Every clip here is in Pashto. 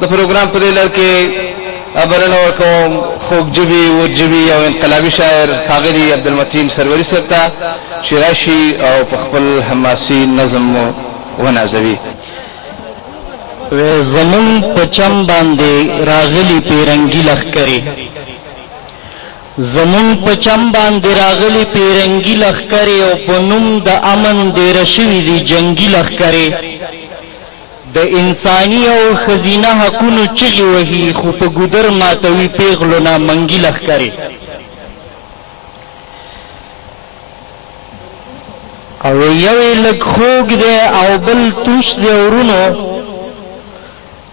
د پروګرام په لړ کې ابرنه کوم خوږ جبي ورجبي او انقلابي شاعر ښاغلي عبدالمتین سروري صاحب ته چې راشي او په خپل حماسي نظم ونازوي. زمون په چم باندې راغلي پیرنګي لخکري، زمون په چم باندې راغلي پیرنګي لخکري او په نوم د امن ډېر شوي دي جنګي لخکري. د انساني او خزینه حقونو چغې وهي خو په ګودر ماتوي پیغلو نه منګي لخکري. او یو لږ خوږ دی او بل تروش دی ورونو،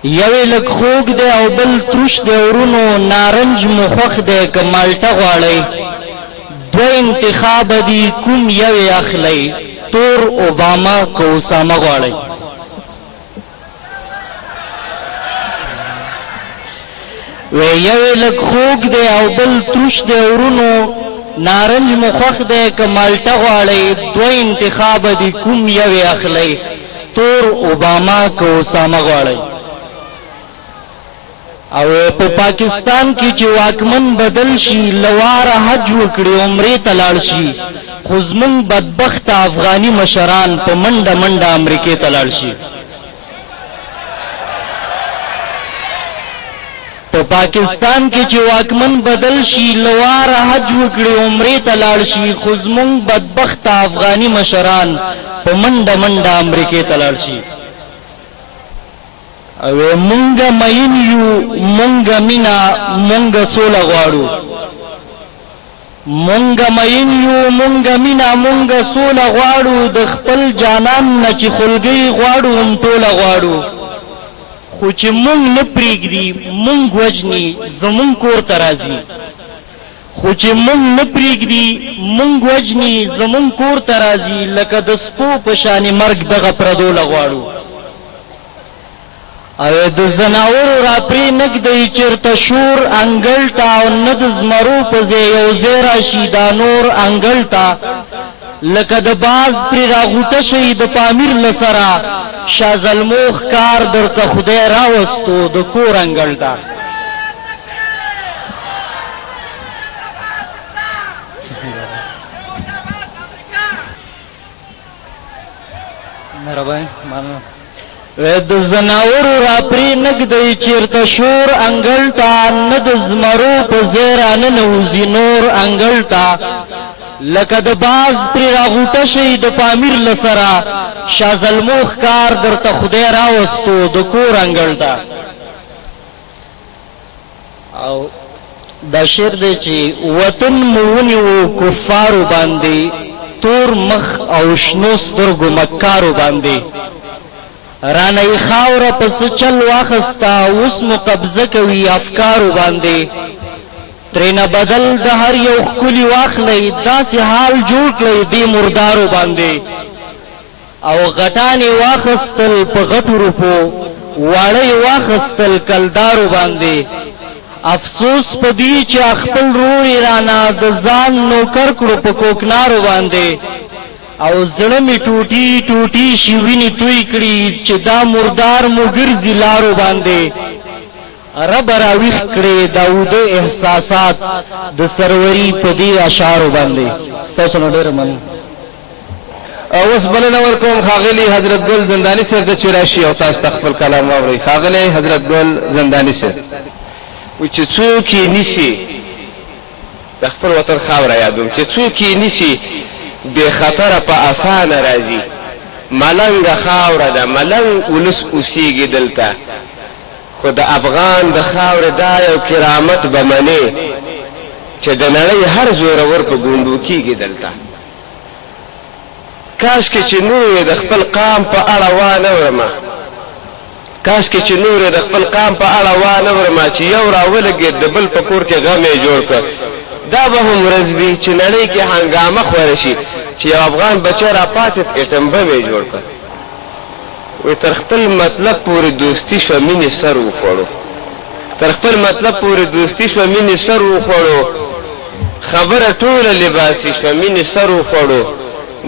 یو لږ خوږ دی او بل تروش دی ورونو، نارنج مو خوښ دی که مالټه غواړئ، دوه انتخاب دي کوم یو یې اخلئ، تور اوباما که اسامه غواړئ. یو لږ خوږ دی او بل تروش دی ورونو، نارنج مو خوښ دی که مالټه غواړئ، دوه انتخاب دي کوم یو یې اخلئ، تور اوباما که اسامه غواړئ. او په پاکستان کې چې واکمن بدل شي لواره حج وکړي عمرې ته لاړ شي، خو زمونږ بدبخت افغاني مشران په منډه منډه امریکې ته لاړ شي. په پاکستان کې چې واکمن بدل شي لواره حج وکړي عمرې ته لاړ شي، خو زمونږ بدبخت افغاني مشران په منډه منډه امریکې ته لاړ شي. او مونږه مین یو مونږه مینا مونږه سوله غواړو، مونږه مین یو مونږه مینا مونږه سوله غواړو، د خپل جانان نه چې خلګۍ غواړو هم ټوله غواړو، خو چې مونږ نه پرېږدي مونږ وجني زمونږ کور ته راځي، خو چې مونږ نه پرېږدي مونږ وجني زمونږ کور ته راځي، لکه د سپو په شانې مرګ دغه پردوله غواړو. او د زناورو را پرې نږدی چېرته شور انګل ته، او نه د زمرو په ځای یو ځای راشي دا نور انګل ته، لکه د باز پرې راغوټه شي د پامیر له سره، شاه زلمو ښکار درته خدای راوستو د کور انګل ته. د زناورو را پرې نږدی چېرته شور انګل ته، نه د زمرو په ځای راننوځي نور انګل ته، لکه د باز پرې راغوټه شي د پامیر له سره، شاه زلمو ښکار درته خدای راوستو د کور انګل ته. او دا شعر دی چې وطن مو ونیو کفارو باندې، تور مخ او شنو سترګو مکارو باندې، رانه خاوره پس چل واخستا اوس مو قبضه کوي افکارو باندې، ترېنه بدل د هر یو ښکلي واخلئ، داسې حال جوړ کړئ دې مردارو باندې. او غټانې واخستل په غټو روپو، واړه یې واخستل کلدارو باندې، افسوس په دې چې خپل رور یې رانه د ځان نوکر کړو په کوکنارو باندې. او زړه می ټوټي ټوټي شي ویني توی کړي چې دا مردار مو ګرځي لارو باندې، رب راویښ کړي داود احساسات د سروري په دې اشعارو باندې. ستاسو نو ډېر مننه. اوس بلنه ورکوم ښاغلي حضرت ګل زنداني صاحب د چې راشي او تاسو ته خپل کلام واورئ. ښاغلی حضرت ګل زنداني صاحب و چې څوک یې نیسي د خپل وطن خاوره یادوم، چې څوک یې نیسي بے خطره په اسانه راځي، ملنګه خاوره ده ملنګ ولس اوسېږي دلته، خو د افغان د خاورې دا یو کرامت به منې چې د نړۍ هر زورور په ګونډو کېږي دلته. کاشکې چې نور یې د خپل قام په اړه وانه ورمه، کاشکې چې نور یې د خپل قام په اړه وانه ورمه، چې یو راولګېد د بل په کور کې غم یې جوړ کړ. دا به هم ورځ وي چې نړۍ کې هنګامه خوره شي چې یو افغان بچی را پاڅېد ایټم بم یې جوړ کړ. وی تر خپل مطلب پورې دوستي شوه مینې سر وخوړو، تر خپل مطلب پورې دوستي شوه مینې سر وخوړو، خبره ټوله لباسي شوه مینې سر وخوړو،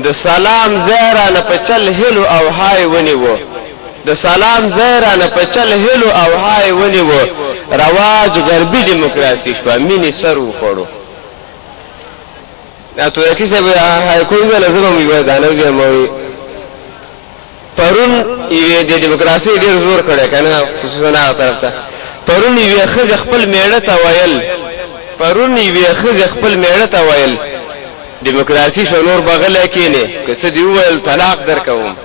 د سلام ځای رانه په چل هیلو او های ونیوه، د سلام ځای رانه په چل هلو او های ونیوه رواج غربي دیموکراسي شوه مینې سر وخوړو دا تویکي صاحب هایکو ویله زه به مو یوه دانه ویم پرون یوې د دیموکراسۍ ډېر زور کړی که نه خصوصا هغه طرف ته پرون یوې ښځې خپل میړه ته ویل دیموکراسي شو نور بغلی کښېنې که څه دې وویل طلاق در کوم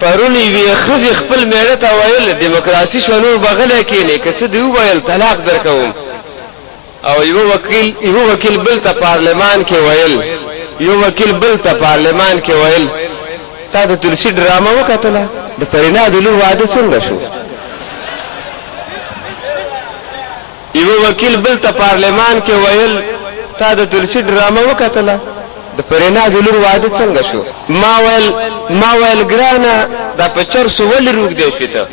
پرون یوې ښځې خپل میړه ته ویل دیموکراسي شو نور بغلی کښېنې که څه دې وویل طلاق در کوم او یو وکیل بل ته پارلمان کې ویل تا د تلسي ډرامه وکتله د پرینا د لور واده څنګه شو یو وکیل بل ته پارلمان کې ویل تا د تلسي ډرامه وکتله د پرینا د لور واده څنګه شو ما ویل ګرانه دا په چرسو ولې روږدی شوې ته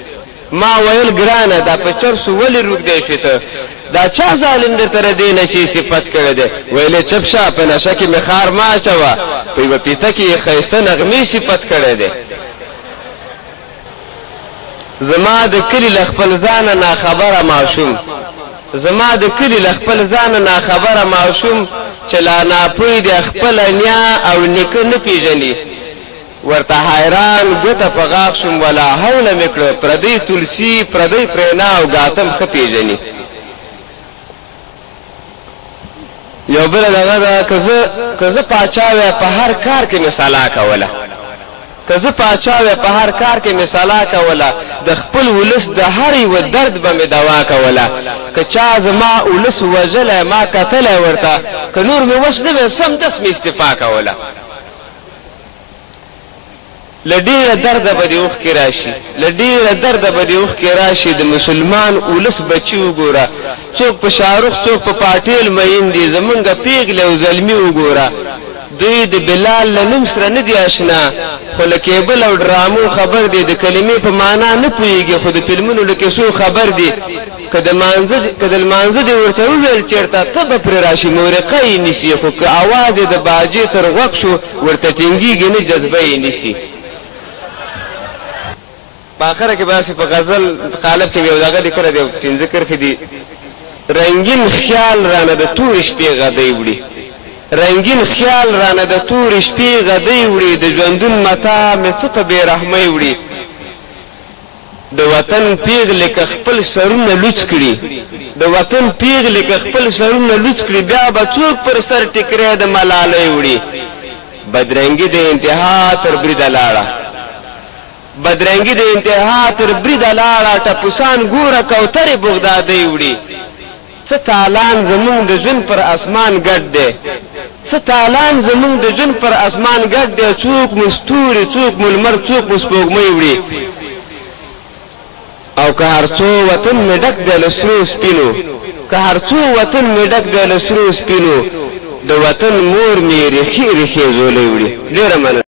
دا په چرسو ولې روږدی شوې ته دا چا ظالم در تر دې نشي صفت کړی دی ویلې چپ شه په نشه کې مې خار ما اچوه په یوه پیته کې یې ښایسته نغمې صفت کړی دی زما د کلي له خپل ځانه ناخبره ماشوم چې لا ناپوی دی خپله نیا او نیکه نه پېژني ورته حیران ګوته په غاښ شوم ولا حوله مې کړه پردی تلسي پردی پرینا او ګاتم ښه پېژني یو بله دغه ده که زه پاچا وی په هر کار کې مې صلاح کوله د خپل ولس د هر یوه درد به مې دوا کوله که چا زما ولس وژلی ما کتلی ورته که نور مې وس نه وی سمدس مې استفا کوله له ډېره درده به دې اوښکې راشي د مسلمان ولس بچي وګوره څوک په شاهرخ څوک په پاټیل مین دي زمونږ پیغلې او زلمي وګوره دوی د بلال له نوم سره نه دي اشنا خو له کیبل او ډرامو خبر دي د کلمې په معنا نه پوهېږي خو د فلمونو له کیسو خبر دي که د لمانځه دې ورته وویل چېرته ته به پرې راشي مورقه یې نیسي خو که اواز یې د باجې تر غوږ شو ورته ټینګېږي نه جذبه یې نیسي په آخره کې باسي په غزل قالب کې یو دغه لیکلی دی 15 کرښې دي رنګین خیال رانه د تورې شپې غدۍ وړي د ژوندون متا مې څه په بېرحمۍ وړي د وطن پیغلې که خپل سرونه لوڅ کړي بیا به څوک پر سر ټیکری د ملالۍ وړي بدرنګي د انتها تر بریده لاړه ټپوسان ګوره کوترې بغدادۍ وړي څه تالان زمونږ د ژوند پر اسمان ګډ دی څوک مو ستوري څوک مو لمر څوک مو سپوږمۍ وړي او که هر څو وطن مې ډک دی له سرو سپینو د وطن مور مې ریښې زولۍ وړي ډېره مننه